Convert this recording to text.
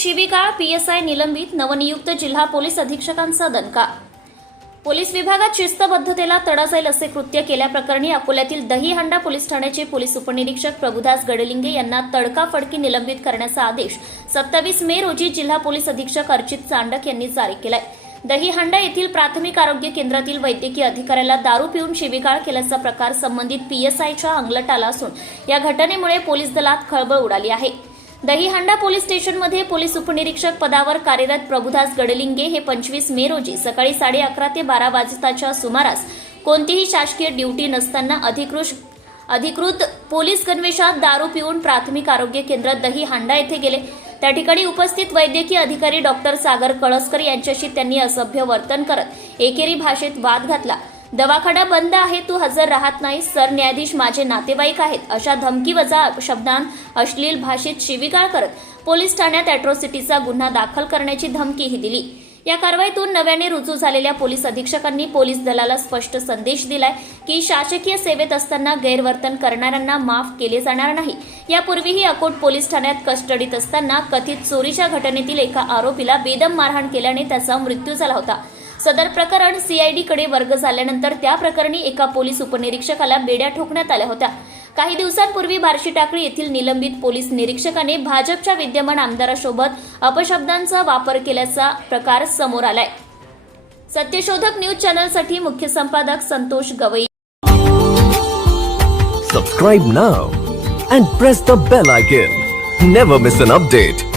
शिवीगाळ, पीएसआय निलंबित, नवनियुक्त जिल्हा पोलीस अधीक्षकांचा दणका. पोलीस विभागात शिस्तबद्धतेला तडा जाईल असे कृत्य केल्याप्रकरणी अकोल्यातील दहीहंडा पोलीस ठाण्याचे पोलीस उपनिरीक्षक प्रभुदास गडलिंगे यांना तडकाफडकी निलंबित करण्याचा आदेश 27 मे रोजी जिल्हा पोलीस अधीक्षक अर्चित चांडक यांनी जारी केलाय. दहीहंडा येथील प्राथमिक आरोग्य केंद्रातील वैद्यकीय अधिकाऱ्याला दारू पिऊन शिवीगाळ केल्याचा प्रकार संबंधित पीएसआयच्या अंगलट आला असून या घटनेमुळे पोलीस दलात खळबळ उडाली आहे. दहीहंडा पोलीस स्टेशनमध्ये पोलीस उपनिरीक्षक पदावर कार्यरत प्रभुदास गडलिंगे हे 25 मे रोजी सकाळी 11:30 ते 12 वाजताच्या सुमारास कोणतीही शासकीय ड्युटी नसताना अधिकृत पोलीस गणवेशात दारू पिऊन प्राथमिक आरोग्य केंद्र दहीहंडा येथे गेले. त्या ठिकाणी उपस्थित वैद्यकीय अधिकारी डॉक्टर सागर कळसकर यांच्याशी त्यांनी असभ्य वर्तन करत एकेरी भाषेत वाद घातला. दवाखाना बंद आहे, तू हजर राहत नाही, सरन्यायाधीश माझे नातेवाईक आहेत, अशा धमकीवजा शब्दांत अश्लील भाषेत शिवीगाळ करत पोलीस ठाण्यात अॅट्रॉसिटीचा गुन्हा दाखल करण्याची धमकीही दिली. या कारवाईतून नव्याने रुजू झालेल्या पोलीस अधीक्षकांनी पोलीस दलाला स्पष्ट संदेश दिलाय की शासकीय सेवेत असताना गैरवर्तन करणाऱ्यांना माफ केले जाणार नाही. यापूर्वीही अकोट पोलीस ठाण्यात कस्टडीत असताना कथित चोरीच्या घटनेतील एका आरोपीला बेदम मारहाण केल्याने त्याचा मृत्यू झाला होता. सदर प्रकरण सीआयडीकडे वर्ग झाल्यानंतर त्या प्रकरणी एका पोलीस उपनिरीक्षकाला बेड्या ठोकण्यात आल्या होत्या. काही दिवसांपूर्वी बार्शी टाकळी येथील निलंबित पोलीस निरीक्षकाने भाजपच्या विद्यमान आमदारासोबत अपशब्दांचा वापर केल्याचा प्रकार समोर आलाय. सत्यशोधक न्यूज चॅनलसाठी मुख्य संपादक Santosh Gavai. Subscribe now and press the bell icon. Never miss an update.